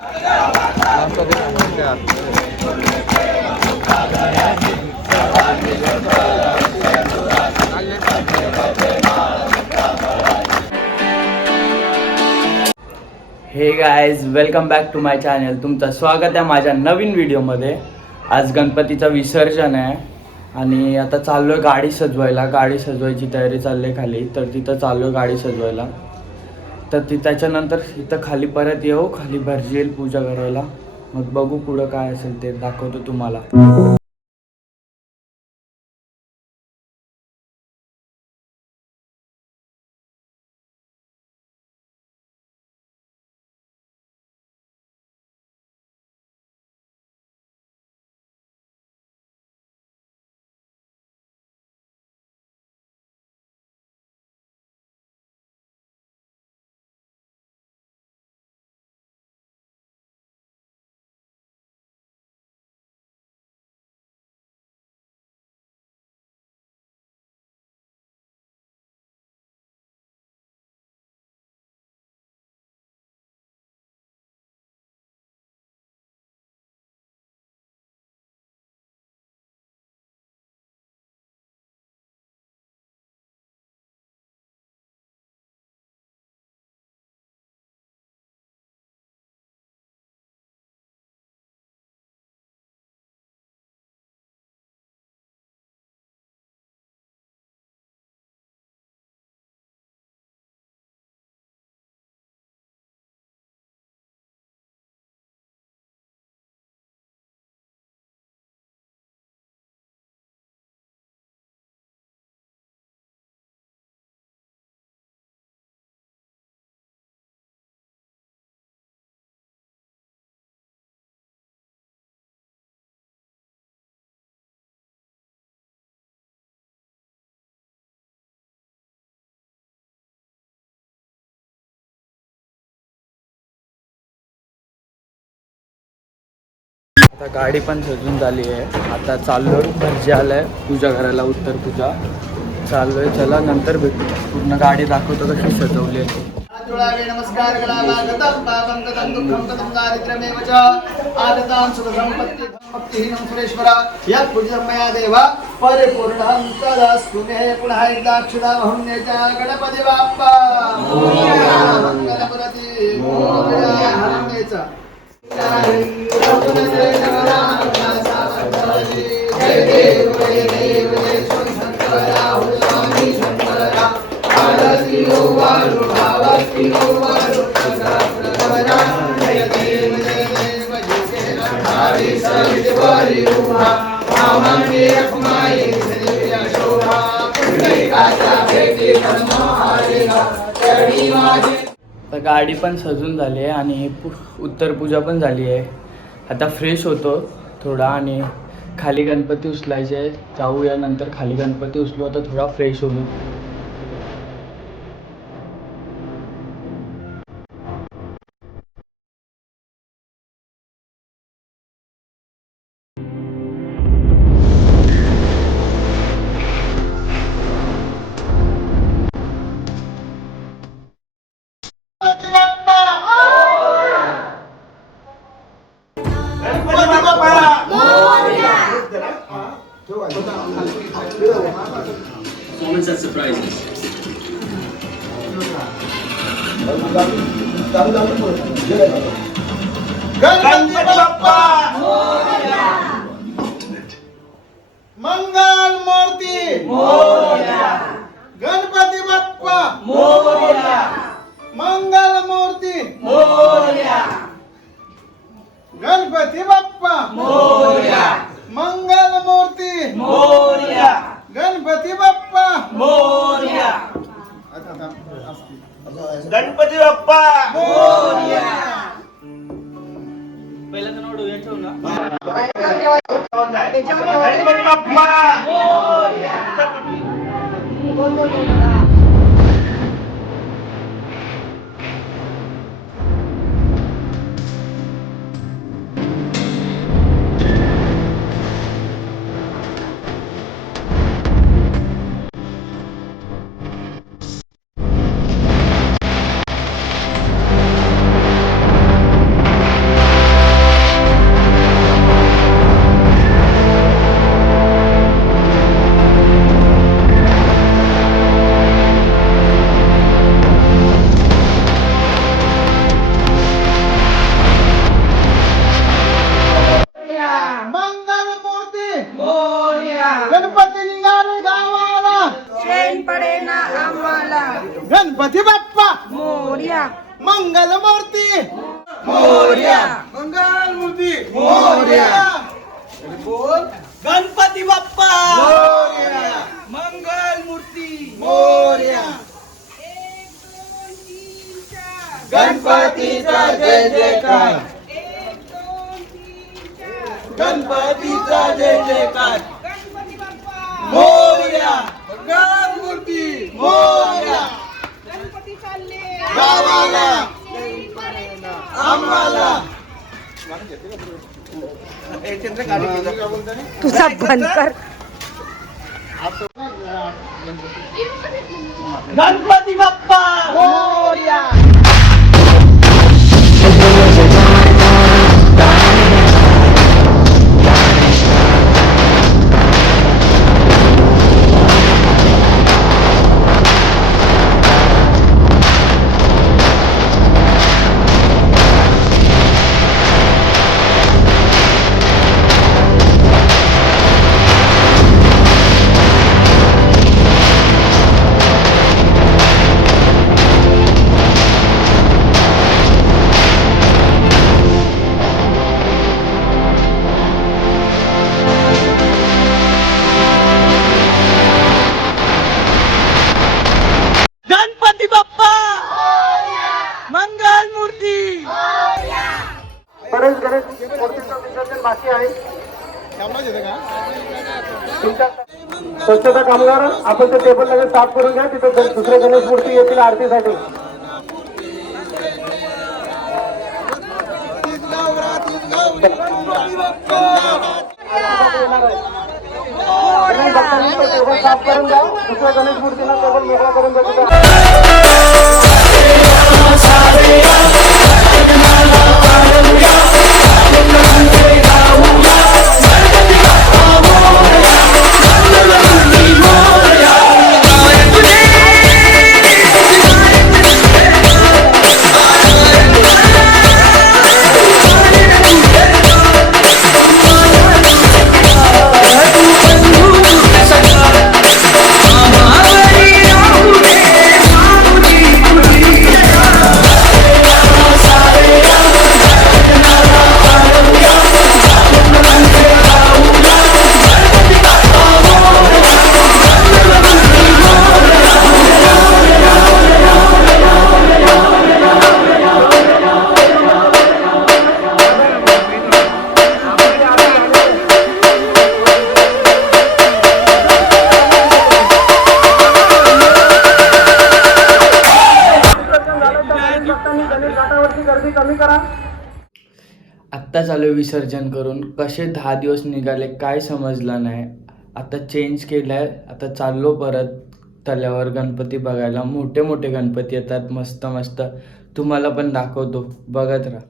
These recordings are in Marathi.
हे guys, welcome back to my channel. तुमचं स्वागत आहे माझ्या नवीन व्हिडिओमध्ये. आज गणपतीचं विसर्जन आहे आणि आता चाललो आहे गाडी सजवायला. गाडी सजवायची तयारी चालली आहे खाली, तर तिथं चाललो आहे गाडी सजवायला. तर त्याच्यानंतर इथं खाली परत येऊ, खाली भरजी येईल पूजा करायला. मग बघू पुढं काय असेल ते दाखवतो तुम्हाला. आता गाडी पण सजून झाली आहे. आता चाललो, भरजी आलाय पूजा करायला, उत्तर पूजा चाललोय. चला नंतर भेटू, पूर्ण गाडी दाखवतो कशी सजवली आहे. नमस्कार सुरेश्वरा या पूजितमया देवा परिपूर्णं तदस्तु मे. पुन्हा एकदा अक्षदा वाहुन्याच्या गणपती बाप्पा मंगलमूर्ती मोरया हरण्याचा जय देव जय देव जय शंकरा हुलानी शंकरा आरती ओवाळू भावती ओवाळू प्रभरा जय देव जय देव जय हरी सवितवारी उभा आमांनी अकमाई देविया शोभा पुंडलिकाचा भेटी परमहारिका चरणी माझी. तर गाडी पण सजून झाली आहे आणि उत्तर पूजा पण झाली आहे. आता फ्रेश होतो थोडा आणि खाली गणपती उचलायचे. जाऊया नंतर खाली गणपती उचलू. आता थोडा फ्रेश होऊ. Performance that surprises. Ganpati Bappa Morya. मंगल मूर्ती मोरया. गणपती बाप्पा मोरया. मंगल मूर्ती मोरया. गणपती बाप्पा मोरया. मंगल मूर्ती मोरया. गणपती बाप्पा मोरया. गणपती बाप्पा मोरया. पहिला तर नोड याच्या ना. गणपती बाप्पा गणपती बाप्पा मोरया मंगल मूर्ती मोरया मंगल मूर्ती मोरया बोल गणपती बाप्पा मोरया मंगल मूर्ती मोरया गणपतीचा जय जयकार गणपतीचा जय जयकार मोरया मंगल मूर्ती मोरया गणपती चालले गावाला आम्हाला तुझा बंद कर गणपती बाप्पा मोरया गणपती बाप्पा मंगल मूर्ती स्वच्छता कामगार आपण ते टेबल लगेच साफ करून घ्या. तिथे दुसरे गणेश मूर्ती येतील आरतीसाठी. टेबल साफ करून घ्या. दुसऱ्या गणेश मूर्तीला टेबल मोकळा करून द्या तिथे. आत्ता चालू विसर्जन करून कसे 10 दिवस निघाले काय समजलं नाही. आता चेंज केलंय. आता चाललो परत तल्यावर गणपती बघायला. मोठे मोठे गणपती येतात मस्त मस्त. तुम्हाला पण दाखवतो बघत राहा.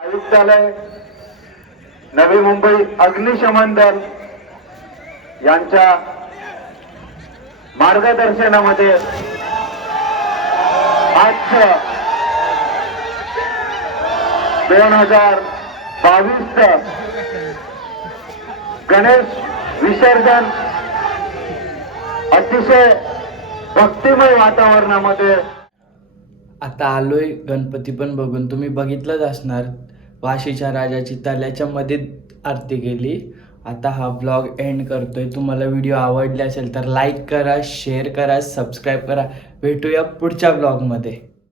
आयुक्तालय, नवी मुंबई अग्निशमन दल यांच्या मार्गदर्शनामध्ये आजचं 2022 गणेश विसर्जन अतिशय भक्तिमय वातावरणामध्ये. आता आलोय गणपती पण बघून. तुम्ही बघितलंच असणार, वाशीच्या राजाची तल्याच्या मध्ये आरती गेली. आता हा ब्लॉग एंड करतोय. तुम्हाला व्हिडिओ आवडले असेल तर लाईक करा, शेअर करा, सबस्क्राईब करा. भेटूया पुढच्या ब्लॉगमध्ये.